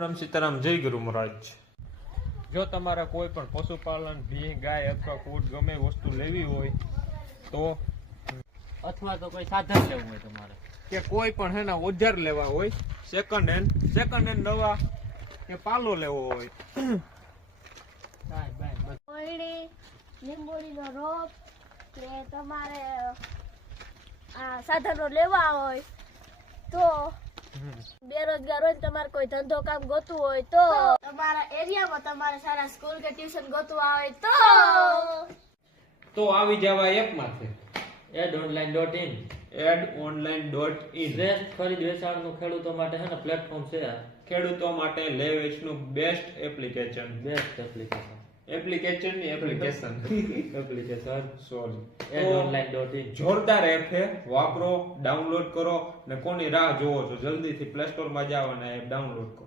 રામ સીતારામ, જય ગુરુ મહારાજ। જો તમારે કોઈ પણ પશુપાલન, ભી, ગાય અથવા કૂટ ગમે વસ્તુ લેવી હોય તો, અથવા તો કોઈ સાધન લેવું હોય તમારે, કે કોઈ પણ હેના ઓજાર લેવા હોય, સેકન્ડ હેન્ડ નવા કે પાલો લેવો હોય, કોયડી, લીંબોડીનો રોપ કે તમારે આ સાધનો લેવા હોય તો, બેરોજગાર હોય તમારે કોઈ ધંધો કામ ગોતવું હોય તો, તમારા એરિયામાં તમારે સારા સ્કૂલ કે ટ્યુશન ગોતવા હોય તો આવી જવા એપમાંથી edonline.in edonline.in શ્રેષ્ઠ ખરીદ વેચાણનું ખેડૂતો માટે છે ને પ્લેટફોર્મ છે આ. ખેડૂતો માટે લે વેચનું બેસ્ટ એપ્લિકેશન સોરી edonline.in જોરદાર એપ છે, વાપરો, ડાઉનલોડ કરો ને કોની રાહ જોવો છો? જલ્દીથી પ્લે સ્ટોર માં જાઓ અને એપ ડાઉનલોડ કરો।